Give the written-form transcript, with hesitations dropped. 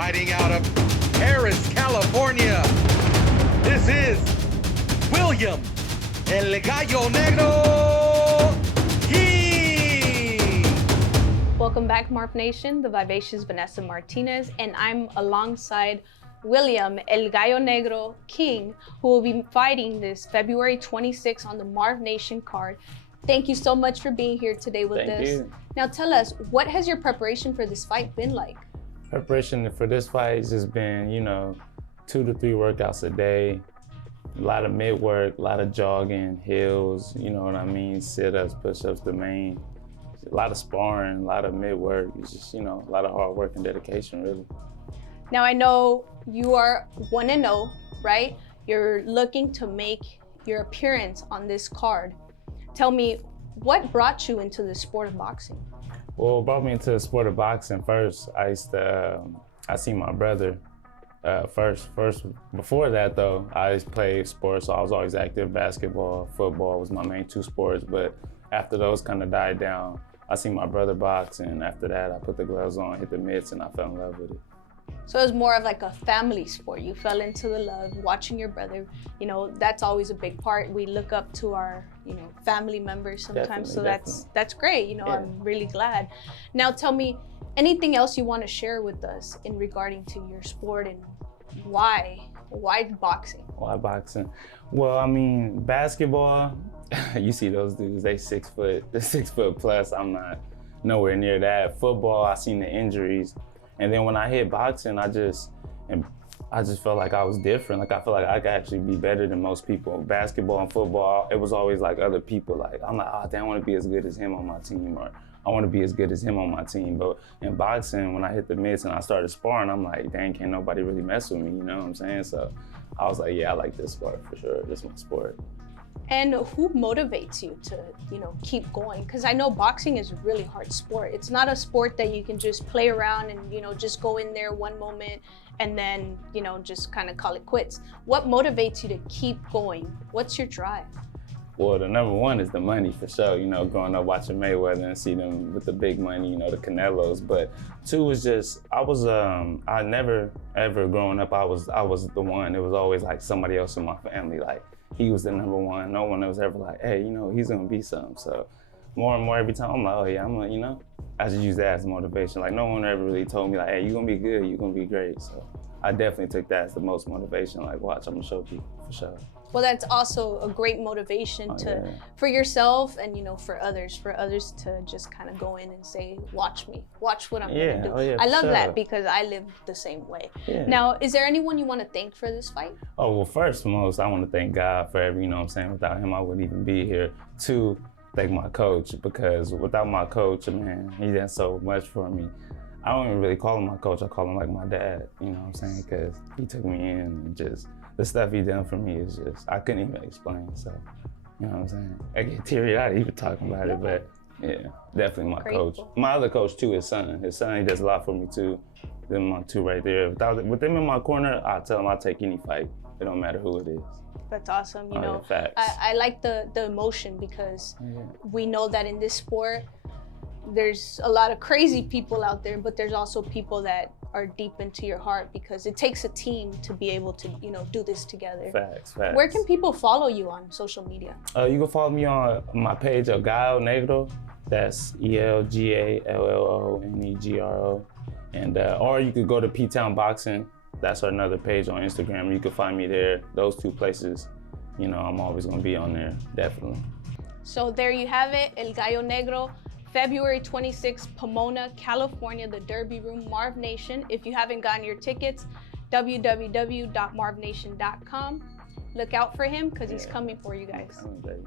fighting out of Paris, California. This is William El Gallo Negro King. Welcome back, MarvNation. The Vivacious Vanessa Martinez, and I'm alongside William El Gallo Negro King, who will be fighting this February 26th on the MarvNation card. Thank you so much for being here today with us. Thank you. Now tell us, what has your preparation for this fight been like? Preparation for this fight has just been, 2 to 3 workouts a day, a lot of mid work, a lot of jogging, hills, you know what I mean, sit-ups, push-ups, the main, a lot of sparring, a lot of mid work. It's just, a lot of hard work and dedication, really. Now I know you are 1-0, right? You're looking to make your appearance on this card. Tell me, what brought you into the sport of boxing? Well, what brought me into the sport of boxing first, I seen my brother first. Before that though, I just played sports, so I was always active. Basketball, football was my main 2 sports, but after those kind of died down, I seen my brother box, and after that, I put the gloves on, hit the mitts, and I fell in love with it. So it was more of like a family sport. You fell into the love, watching your brother. That's always a big part. We look up to our, family members sometimes. Definitely. That's great. Yeah. I'm really glad. Now tell me, anything else you want to share with us in regarding to your sport and why boxing? Why boxing? Well, I mean, basketball, you see those dudes, they 6 foot, they're 6 foot plus. I'm not nowhere near that. Football, I seen the injuries. And then when I hit boxing, I just felt like I was different. Like I feel like I could actually be better than most people. Basketball and football, it was always like other people. Like I'm like, oh, damn, I want to be as good as him on my team, or I want to be as good as him on my team. But in boxing, when I hit the mitts and I started sparring, I'm like, dang, can't nobody really mess with me, you know what I'm saying? So I was like, yeah, I like this sport for sure. This is my sport. And who motivates you to, keep going? Because I know boxing is a really hard sport. It's not a sport that you can just play around and, just go in there one moment and then, just kind of call it quits. What motivates you to keep going? What's your drive? Well, the number one is the money for sure. Growing up watching Mayweather and see them with the big money, the Canelos. But 2 is just, I never ever growing up, I was the one. It was always like somebody else in my family. Like, he was the number one. No one was ever like, hey, he's gonna be something. So more and more every time, I'm like, oh yeah, I'm gonna, I just use that as motivation. Like no one ever really told me like, hey, you're gonna be good, you're gonna be great. So I definitely took that as the most motivation. Like, watch, I'm gonna show people for sure. Well, that's also a great motivation for yourself and, for others to just kind of go in and say, watch me, watch what I'm gonna do. I love that because I live the same way. Yeah. Now, is there anyone you want to thank for this fight? Oh, well, first and most, I want to thank God for every, without him, I wouldn't even be here. 2, thank my coach, because without my coach, man, he did so much for me. I don't even really call him my coach, I call him like my dad, because he took me in and just, the stuff he done for me is just, I couldn't even explain, so, I get teary-eyed even talking about it, but yeah, definitely my coach. My other coach too, his son, he does a lot for me too. Them my 2 right there. With them in my corner, I tell him I'll take any fight. It don't matter who it is. That's awesome, facts. I like the emotion because we know that in this sport, there's a lot of crazy people out there, but there's also people that are deep into your heart because it takes a team to be able to, do this together. Facts. Where can people follow you on social media? You can follow me on my page of GALLO Negro. That's ELGALLONEGRO. And or you could go to P-Town Boxing. That's another page on Instagram. You can find me there. Those 2 places, I'm always gonna be on there, definitely. So there you have it, El Gallo Negro. February 26th, Pomona, California, the Derby Room, MarvNation. If you haven't gotten your tickets, www.marvnation.com. Look out for him because he's coming for you guys. Coming, baby.